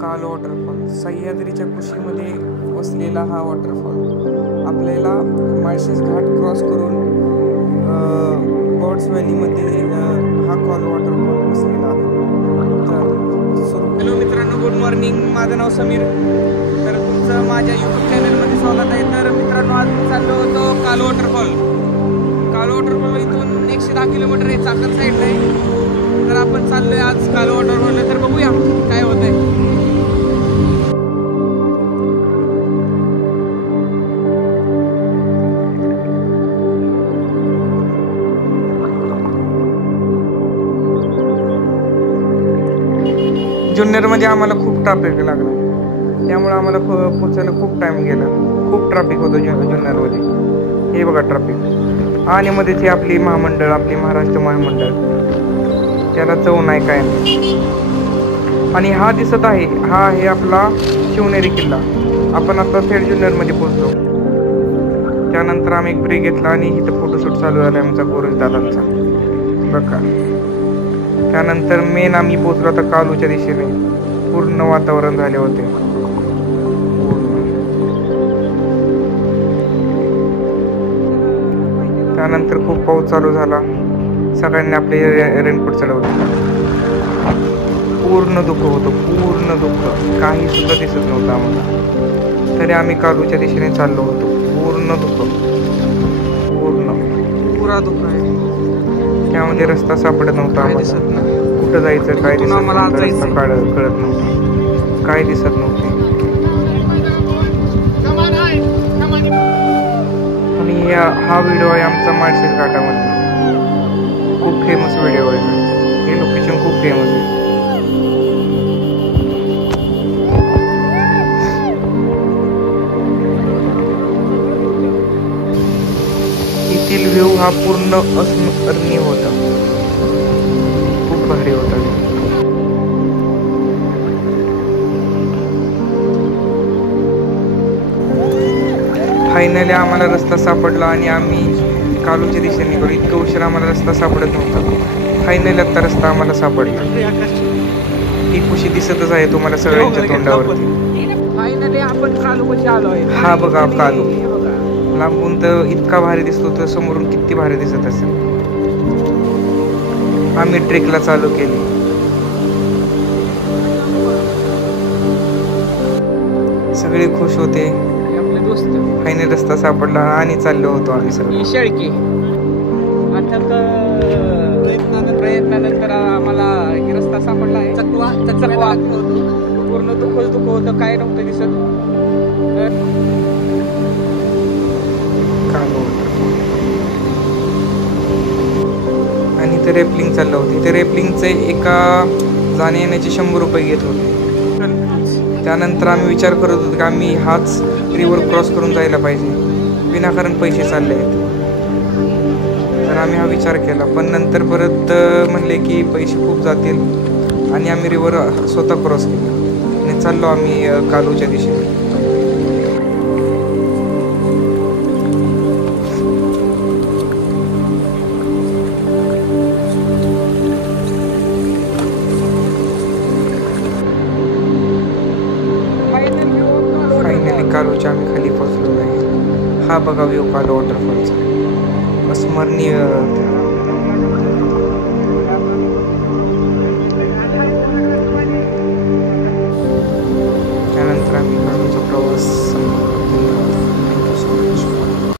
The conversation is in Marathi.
काल वॉटरफॉल सह्याद्रीच्या कुशीमध्ये वसलेला हा वॉटरफॉल आपल्याला माळशेज घाट क्रॉस करून गॉड्स व्हॅलीमध्ये हा काल वॉटरफॉल वसलेला आहे. तर हॅलो मित्रांनो, गुड मॉर्निंग. माझं नाव समीर. तर तुमचं माझ्या यूट्यूब चॅनलमध्ये स्वागत आहे. तर मित्रांनो, आज मी चाललो होतो काल वॉटरफॉल इथून 110 किलोमीटर आहे, चाकण साईडला आहे. तर आपण चाललोय आज काल वॉटरफॉलला. तर बघूया काय होतंय. जुन्नरमध्ये आम्हाला खूप ट्रॅफिक लागला, त्यामुळे आम्हाला पोचायला खूप टाइम गेला. खूप ट्रॅफिक होतं जुन्नरमध्ये. हे बघा ट्रॅफिक. आणि मध्येच ही आपली महामंडळ, आपली महाराष्ट्र महामंडळ, त्याला चव नाही काय नाही. आणि हा दिसत आहे, हा आहे आपला शिवनेरी किल्ला. आपण आता थेट जुन्नरमध्ये पोहोचलो. त्यानंतर आम्ही एक ब्रेक घेतला आणि इथं फोटोशूट चालू झाला आमचा गोरज दादांचा बघा. त्यानंतर मेन आम्ही पोहोचलो आता कालूच्या दिशेने. पूर्ण वातावरण झाले होते. त्यानंतर खूप पाऊस चालू झाला. सगळ्यांनी आपले रेनकोट चढवले. पूर्ण धुकं होतं, पूर्ण धुकं. काही सुद्धा दिसत नव्हतं आम्हाला. तरी आम्ही कालूच्या दिशेने चाललो होतो. पूर्ण धुकं, पुरा धुकं आहे. त्यामध्ये रस्ता सापडत नव्हता आम्हाला. कुठं जायचं काय दिसत नव्हतं. रस्ता कळत नव्हता, काय दिसत नव्हते. आणि हा व्हिडिओ आहे आमचा माळशेज घाटामध्ये. खूप फेमस व्हिडिओ आहे. हे लोकेशन खूप फेमस आहे. येथील व्ह्यू हा पूर्ण अस्मरणीय होता. खूप भारी होता. फायनली आम्हाला रस्ता सापडला आणि आम्ही कालूच्या दिशेने निघालो. इतकं उशीर आम्हाला रस्ता सापडत नव्हता. फायनली आता रस्ता आम्हाला सापडला. ती खुशी दिसतच आहे तुम्हाला सगळ्यांच्या तोंडावरती. फायनली आपण कालूपाशी आलो आहे. हा बघा कालू. लांबून तर इतका भारी दिसतो, तर समोरून किती भारी दिसत असेल. आम्ही ट्रेकला चालू केली. सगळे खुश होते. आपले दोस्त फायनल रस्ता सापडला आणि चाललो होतो आम्ही सगळे. शेळके प्रयत्नानंतर आम्हाला रस्ता सापडला आहे. पूर्ण दुःख होतं, काय नव्हतं दिसत. आणि इथे रेपलिंग चाललं होतं. इथे रेपलिंगचे एका जाण्या येण्याचे 100 रुपये घेत होते. त्यानंतर आम्ही विचार करत होतो की आम्ही हाच रिव्हर क्रॉस करून जायला पाहिजे, विनाकारण पैसे चालले आहेत. तर आम्ही हा विचार केला, पण नंतर परत म्हणले की पैसे खूप जातील आणि आम्ही रिव्हर स्वतः क्रॉस केला आणि चाललो आम्ही कालूच्या दिशेने. कालूच्या आम्ही खाली पोहोचलो आहे. हा बघा व्ह्यू कालू वॉटरफॉलचा. अस्मरणीय